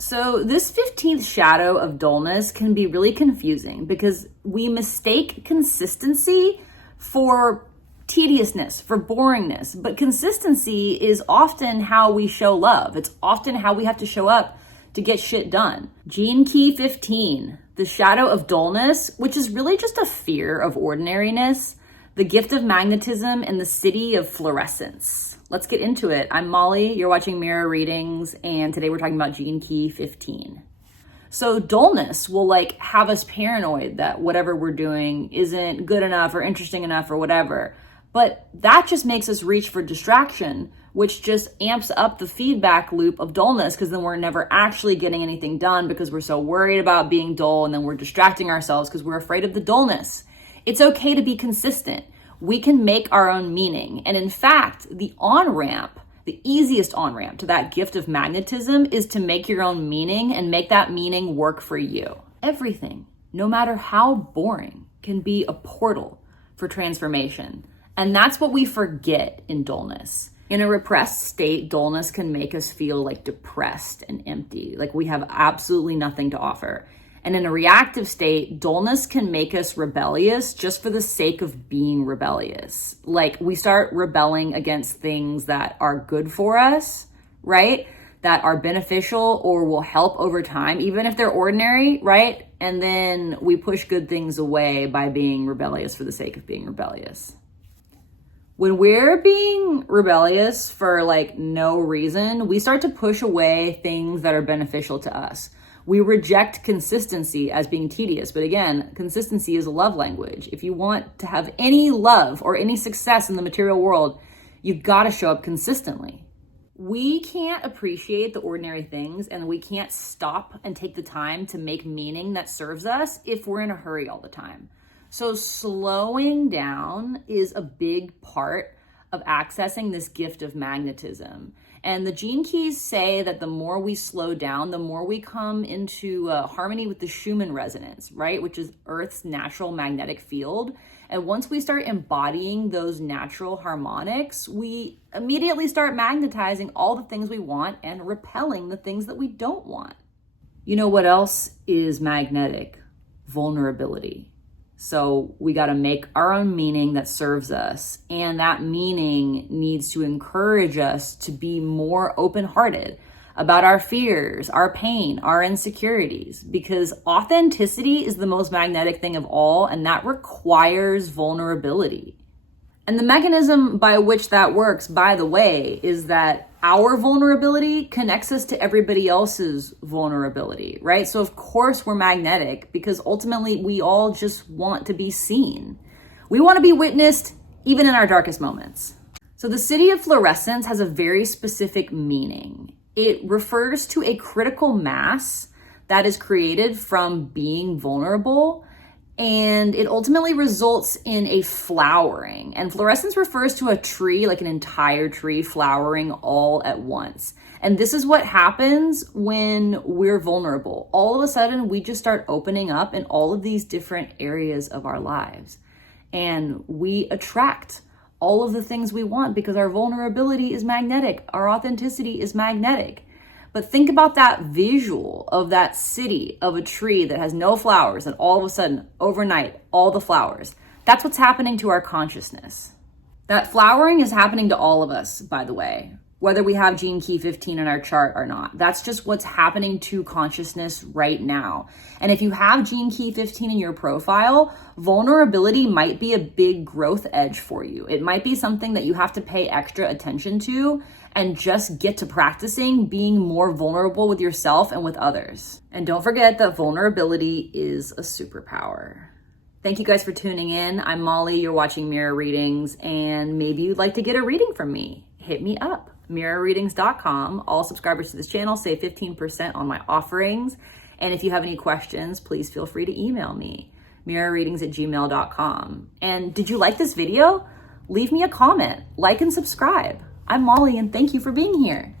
So this 15th shadow of dullness can be really confusing because we mistake consistency for tediousness, for boringness. But consistency is often how we show love. It's often how we have to show up to get shit done. Gene Key 15, the shadow of dullness, which is really just a fear of ordinariness, the gift of magnetism, and the Siddhi of Florescence. Let's get into it. I'm Molly, you're watching Mirror Readings, and today we're talking about Gene Key 15. So dullness will have us paranoid that whatever we're doing isn't good enough or interesting enough or whatever. But that just makes us reach for distraction, which just amps up the feedback loop of dullness, because then we're never actually getting anything done because we're so worried about being dull, and then we're distracting ourselves because we're afraid of the dullness. It's okay to be consistent. We can make our own meaning. And in fact, the on-ramp, the easiest on-ramp to that gift of magnetism is to make your own meaning and make that meaning work for you. Everything, no matter how boring, can be a portal for transformation. And that's what we forget in dullness. In a repressed state, dullness can make us feel depressed and empty, like we have absolutely nothing to offer. And in a reactive state, dullness can make us rebellious just for the sake of being rebellious. We start rebelling against things that are good for us, right? That are beneficial or will help over time, even if they're ordinary, right? And then we push good things away by being rebellious for the sake of being rebellious. When we're being rebellious for no reason, we start to push away things that are beneficial to us. We reject consistency as being tedious. But again, consistency is a love language. If you want to have any love or any success in the material world, you've got to show up consistently. We can't appreciate the ordinary things, and we can't stop and take the time to make meaning that serves us if we're in a hurry all the time. So slowing down is a big part of accessing this gift of magnetism. And the gene keys say that the more we slow down, the more we come into harmony with the Schumann resonance, right? Which is Earth's natural magnetic field. And once we start embodying those natural harmonics, we immediately start magnetizing all the things we want and repelling the things that we don't want. You know what else is magnetic? Vulnerability. So we got to make our own meaning that serves us. And that meaning needs to encourage us to be more open-hearted about our fears, our pain, our insecurities, because authenticity is the most magnetic thing of all, and that requires vulnerability. And the mechanism by which that works, by the way, is that our vulnerability connects us to everybody else's vulnerability, right? So of course we're magnetic because ultimately we all just want to be seen. We want to be witnessed even in our darkest moments. So the Siddhi of Florescence has a very specific meaning. It refers to a critical mass that is created from being vulnerable, and it ultimately results in a flowering. And fluorescence refers to a tree, like an entire tree flowering all at once. And this is what happens when we're vulnerable. All of a sudden, we just start opening up in all of these different areas of our lives. And we attract all of the things we want because our vulnerability is magnetic. Our authenticity is magnetic. But think about that visual of that city of a tree that has no flowers, and all of a sudden, overnight, all the flowers. That's what's happening to our consciousness. That flowering is happening to all of us, by the way, whether we have Gene Key 15 in our chart or not. That's just what's happening to consciousness right now. And if you have Gene Key 15 in your profile, vulnerability might be a big growth edge for you. It might be something that you have to pay extra attention to and just get to practicing being more vulnerable with yourself and with others. And don't forget that vulnerability is a superpower. Thank you guys for tuning in. I'm Molly, you're watching Mirror Readings, and maybe you'd like to get a reading from me. Hit me up, mirrorreadings.com. All subscribers to this channel save 15% on my offerings. And if you have any questions, please feel free to email me, mirrorreadings@gmail.com. And did you like this video? Leave me a comment, like and subscribe. I'm Molly, and thank you for being here.